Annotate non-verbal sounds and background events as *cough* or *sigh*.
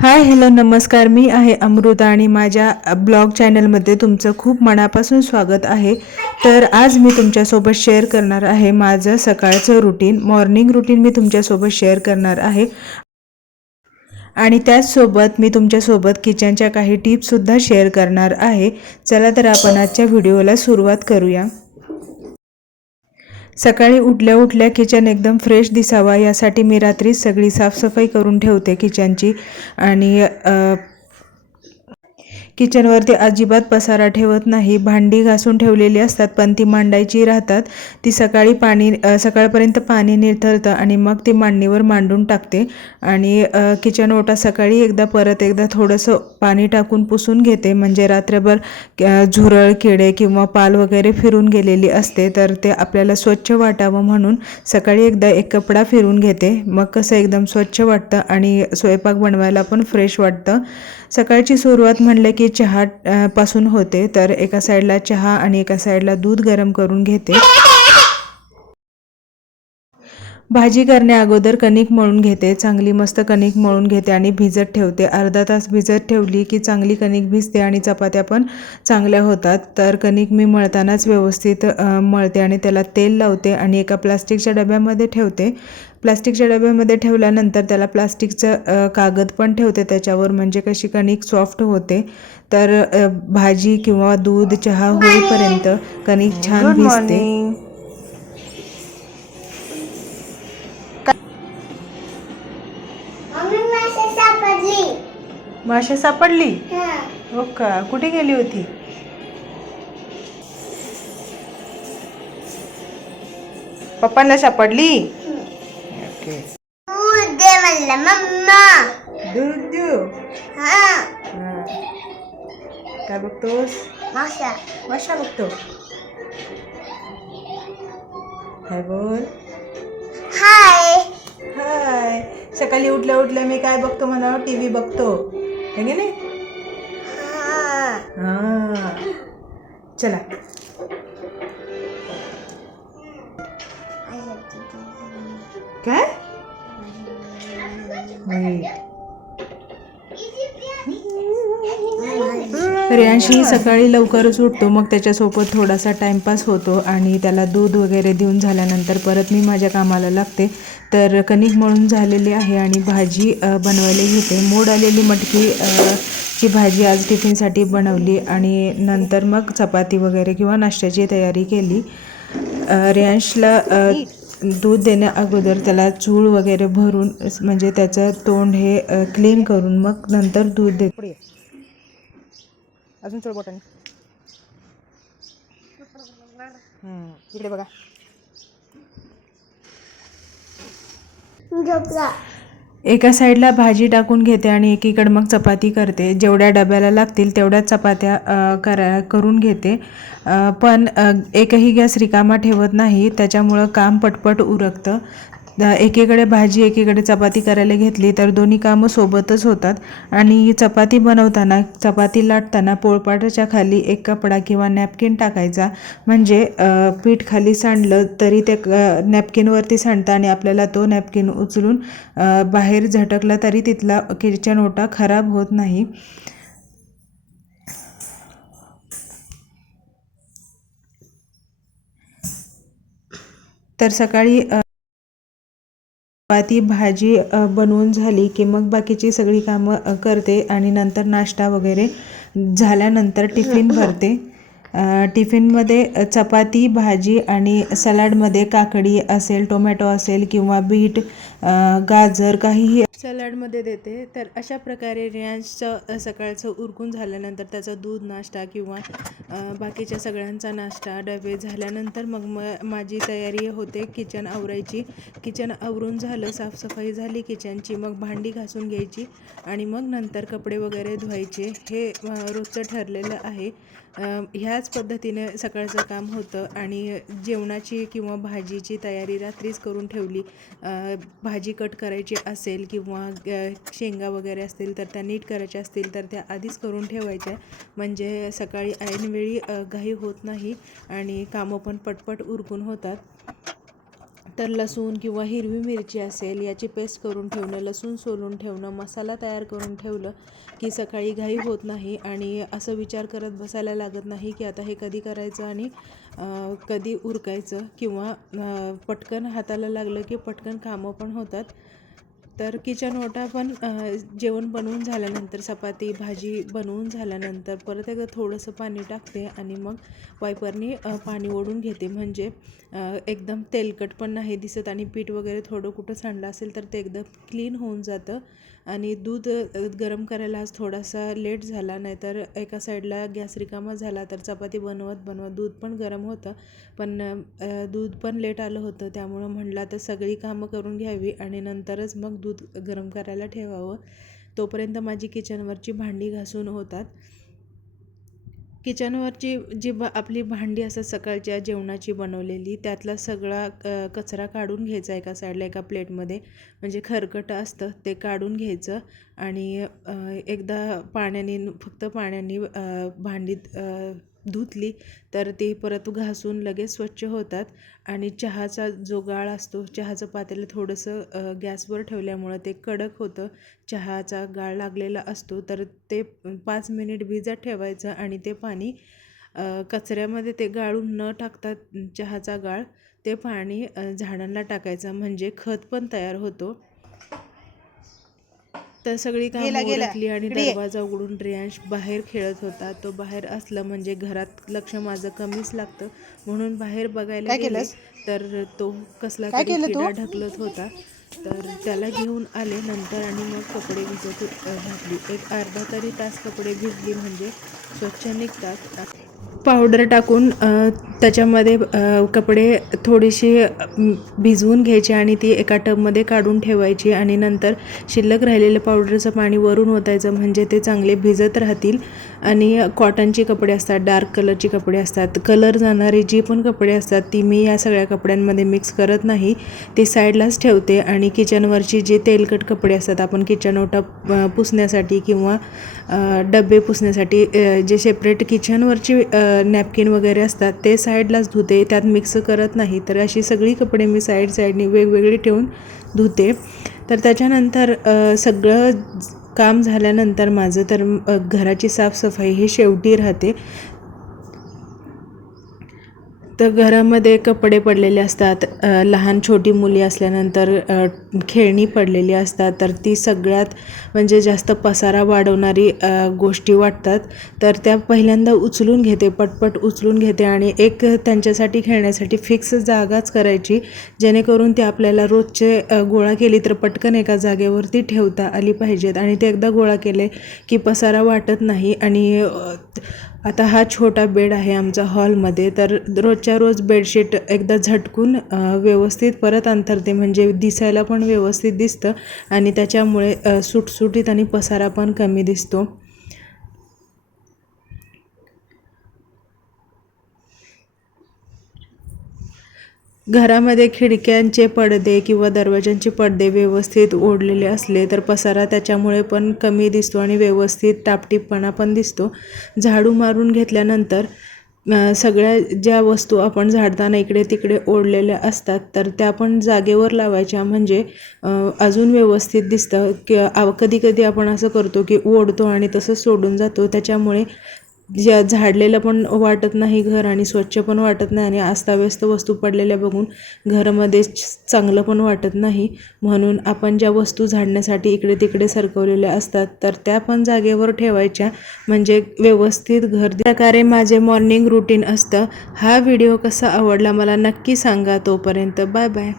Hi hello नमस्कार. मी आहे अमृता आणि माझ्या ब्लॉग चॅनलमध्ये तुमचं खूप मनापासून स्वागत आहे. तर आज मी तुमच्यासोबत शेअर करणार आहे माझं सकाळचं रुटीन. मॉर्निंग रुटीन मी तुमच्यासोबत शेअर करणार आहे. आणि त्याचसोबत मी तुमच्यासोबत किचनच्या काही टिप्ससुद्धा शेअर करणार आहे. चला तर आपण आजच्या व्हिडिओला सुरुवात करूया. सकाळी उठल्या उठल्या किचन एकदम फ्रेश दिसावा यासाठी मी रात्री सगळी साफसफाई करून ठेवते किचनची. आणि किचनवरती अजिबात पसारा ठेवत नाही. भांडी घासून ठेवलेली असतात पण ती मांडायची राहतात. ती सकाळी पाणी सकाळपर्यंत पाणी निथळतं आणि मग ती मांडणीवर मांडून टाकते. आणि किचन ओटा सकाळी एकदा परत एकदा थोडंसं पाणी टाकून पुसून घेते. म्हणजे रात्रभर झुरळ किडे किंवा पाल वगैरे फिरून गेलेली असते तर ते आपल्याला स्वच्छ वाटावं म्हणून सकाळी एकदा एक कपडा फिरून घेते. मग कसं एकदम स्वच्छ वाटतं आणि स्वयंपाक बनवायला पण फ्रेश वाटतं. सकाळची सुरुवात म्हणलं की चहा पासून होते. तर एका साईडला चहा आणि एका साईडला दूध गरम करून घेते. भाजी करण्या अगोदर कणिक मळून घेते चांगली मस्त कणिक मळून घेते आणि भिजत ठेवते. अर्धा तास भिजत ठेवली की चांगली कणिक भिजते आणि चपात्या पण चांगल्या होतात. तर कणिक मी मळतानाच व्यवस्थित मळते आणि त्याला तेल लावते आणि एका प्लास्टिकच्या डब्यामध्ये ठेवते. प्लास्टिकच्या डब्यामध्ये ठेवल्यानंतर त्याला प्लास्टिकचं कागद पण ठेवते त्याच्यावर म्हणजे कशी कणिक सॉफ्ट होते. तर भाजी किंवा दूध चहा होईपर्यंत कणिक छान भिजते. मासे सापडली. मासे सापडली? हा. का? कुठे गेली होती? पप्पांना सापडली? ओके. दूध दे म्हणलं मम्मा. दूध देऊ. काय बघतोस? मासा माशा बघतो. हाय बोल? सकाळी उठल्या उठल्या मी काय बघतो म्हणा? टी व्ही बघतो. है की नाही? हा. हा. चला. रियांशी सकाळी लवकरच उठतो. मग त्याच्यासोबत थोडासा टाईमपास होतो आणि त्याला दूध वगैरे देऊन झाल्यानंतर परत मी माझ्या कामाला लागते. तर कणिक मळून झालेली आहे आणि भाजी बनवायला घेते. मोड आलेली मटकी ची भाजी आज टिफिनसाठी बनवली आणि नंतर मग चपाती वगैरे किंवा नाश्त्याची तयारी केली. अ, रियांशला दूध देण्या अगोदर त्याला चूळ वगैरे भरून म्हणजे त्याचं तोंड हे क्लीन करून मग नंतर दूध देते. अजून चढ बोटाने. इकडे बघा. एका साईडला भाजी टाकून घेते आणि एकीकडे मग चपाती करते. जेवढ्या डब्याला लागतील तेवढ्याच चपात्या करा करून घेते. पण एकही गॅस रिकामा ठेवत नाही. त्याच्यामुळं काम पटपट उरकतं. एकीकडे भाजी एकीकडे चपाती करायला घेतली तर दोन्ही कामं सोबतच होतात. आणि चपाती बनवताना चपाती लाटताना पोळपाटाच्या खाली एक कपडा किंवा नॅपकिन टाकायचा. म्हणजे पीठ खाली सांडलं तरी ते क- नॅपकिनवरती सांडतं आणि आपल्याला तो नॅपकिन उचलून बाहेर झटकला तरी तिथला किचन ओटा खराब होत नाही. तर सकाळी चपाती भाजी बनवून झाली की मग बाकीची सगळी कामं करते आणि नंतर नाश्ता वगैरे झाल्यानंतर टिफिन *laughs* भरते. टिफिनमध्ये चपाती भाजी आणि सलाडमध्ये काकडी असेल टोमॅटो असेल किंवा बीट गाजर काहीही सलाडमध्ये देते. तर अशा प्रकारे रियांशचं सकाळचं उरकून झाल्यानंतर त्याचा दूध नाश्ता किंवा बाकीच्या सगळ्यांचा नाश्ता डबे झाल्यानंतर मग म माझी तयारी होते किचन आवरायची. किचन आवरून झालं साफसफाई झाली किचनची मग भांडी घासून घ्यायची आणि मग नंतर कपडे वगैरे धुवायचे. हे रोजचं ठरलेलं आहे. ह्याच पद्धतीने सकाळचं काम होतं आणि जेवणाची किंवा भाजीची तयारी रात्रीच करून ठेवली. भाजी कट करायची असेल किंवा शेंगा वगैरे असतील तर त्या नीट करायच्या असतील तर त्या आधीच करून ठेवायच्या. म्हणजे सकाळी ऐनवेळी घाई होत नाही आणि कामं पण पटपट उरकून होतात. तर लसूण किंवा हिरवी मिरची असेल याची पेस्ट करून ठेवणं लसूण सोलून ठेवणं मसाला तयार करून ठेवलं की सकाळी घाई होत नाही आणि असं विचार करत बसायला लागत नाही की आता हे कधी करायचं आणि कधी उरकायचं किंवा पटकन हाताला लागलं की पटकन कामं पण होतात. तर किचन ओटा पण जेवण बनवून झाल्यानंतर चपाती भाजी बनवून झाल्यानंतर परत एकदा थोडंसं पाणी टाकते आणि मग वायपरनी पाणी ओढून घेते. म्हणजे एकदम तेलकट पण नाही दिसत आणि पीठ वगैरे थोडं कुठं सांडलं असेल तर ते एकदम क्लीन होऊन जातं. आणि दूध गरम करायला आज थोडासा लेट झाला नाहीतर एका साईडला गॅस रिकामा झाला तर चपाती बनवत बनवत दूध पण गरम होतं. पण दूध पण लेट आलं होतं त्यामुळं म्हणलं तर सगळी कामं करून घ्यावी आणि नंतरच मग दूध दूध गरम करायला ठेवावं. तोपर्यंत माझी किचनवरची भांडी घासून होतात. किचनवरची जी ब आपली भांडी असतात सकाळच्या जेवणाची बनवलेली त्यातला सगळा कचरा काढून घ्यायचा एका साईडला एका प्लेटमध्ये. म्हणजे खरकटं असतं ते काढून घ्यायचं आणि एकदा पाण्याने फक्त पाण्याने भांडीत धुतली तर ती परत घासून लगेच स्वच्छ होतात. आणि चहाचा जो गाळ असतो चहाचं पातेलं थोडंसं गॅसवर ठेवल्यामुळं ते कडक होतं. चहाचा गाळ लागलेला असतो तर ते पाच मिनिट भिजत ठेवायचं आणि ते पाणी कचऱ्यामध्ये ते गाळून न टाकता चहाचा गाळ ते पाणी झाडांना टाकायचं. म्हणजे खत पण तयार होतो. तर सगळी कामं उरकली आणि दरवाजा उघडून रियांश बाहेर खेळत होता. तो बाहेर असलं म्हणजे घरात लक्ष माझं कमीच लागतं. म्हणून बाहेर बघायला गेले तर तो कसला तरी किडा ढकलत होता. तर त्याला घेऊन आले नंतर आणि मग कपडे भिजत घातली. एक अर्धा तरी तास कपडे भिजली म्हणजे स्वच्छ निघतात. पावडर टाकून त्याच्यामध्ये कपडे थोडीशी भिजवून घ्यायची आणि ती एका टबमध्ये काढून ठेवायची आणि नंतर शिल्लक राहिलेलं पावडरचं पाणी वरून ओतायचं म्हणजे ते चांगले भिजत राहतील. आणि कॉटनचे कपडे असतात डार्क कलरची कपडे असतात. कलर जाणारे जी पण कपडे असतात ती मी या सगळ्या कपड्यांमध्ये मिक्स करत नाही. ती साईडलाच ठेवते आणि किचनवरची जे तेलकट कपडे असतात आपण किचन ओटा पुसण्यासाठी किंवा डबे पुसण्यासाठी जे सेपरेट किचनवरची नॅपकिन वगैरे असतात ते साईडलाच धुते त्यात मिक्स करत नाही. तर अशी सगळी कपडे मी साईड साईडने वेगवेगळी ठेवून धुते. तर त्याच्यानंतर सगळं काम झाल्यानंतर माझं तर घराची साफसफाई ही शेवटी राहते. तर घरामध्ये कपडे पडलेले असतात लहान छोटी मुली असल्यानंतर खेळणी पडलेली असतात तर ती सगळ्यात म्हणजे जास्त पसारा वाढवणारी गोष्टी वाटतात. तर त्या पहिल्यांदा उचलून घेते पटपट उचलून घेते आणि एक त्यांच्यासाठी खेळण्यासाठी फिक्स जागाच करायची जेणेकरून ती आपल्याला रोजचे गोळा केली तर पटकन एका जागेवरती ठेवता आली पाहिजेत आणि ते एकदा गोळा केले की पसारा वाटत नाही आणि आता हा छोटा बेड आहे आमचा हॉलमध्ये तर रोजच्या रोज बेडशीट एकदा झटकून व्यवस्थित परत अंथरते म्हणजे दिसायला पण व्यवस्थित दिसतं आणि त्याच्यामुळे सुटसुटीत आणि पसारा पण कमी दिसतो. घरामध्ये खिडक्यांचे पडदे किंवा दरवाजांचे पडदे व्यवस्थित ओढलेले असले तर पसारा त्याच्यामुळे पण कमी दिसतो आणि व्यवस्थित टापटीपणा पण दिसतो. झाडू मारून घेतल्यानंतर सगळ्या ज्या वस्तू आपण झाडताना इकडे तिकडे ओढलेल्या असतात तर त्या पण जागेवर लावायच्या. म्हणजे अजून व्यवस्थित दिसतं. की कधी कधी आपण असं करतो की ओढतो आणि तसंच सोडून जातो. त्याच्यामुळे ज्या झाडलेलं पण वाटत नाही घर आणि स्वच्छ पण वाटत नाही आणि अस्ताव्यस्त वस्तू पडलेल्या बघून घरामध्ये चांगलं पण वाटत नाही. म्हणून आपण ज्या वस्तू झाडण्यासाठी इकडे तिकडे सरकवलेल्या असतात तर त्या पण जागेवर ठेवायच्या. म्हणजे व्यवस्थित घर प्रकारे माझे मॉर्निंग रुटीन असतं. हा व्हिडिओ कसा आवडला मला नक्की सांगा. तोपर्यंत बाय बाय.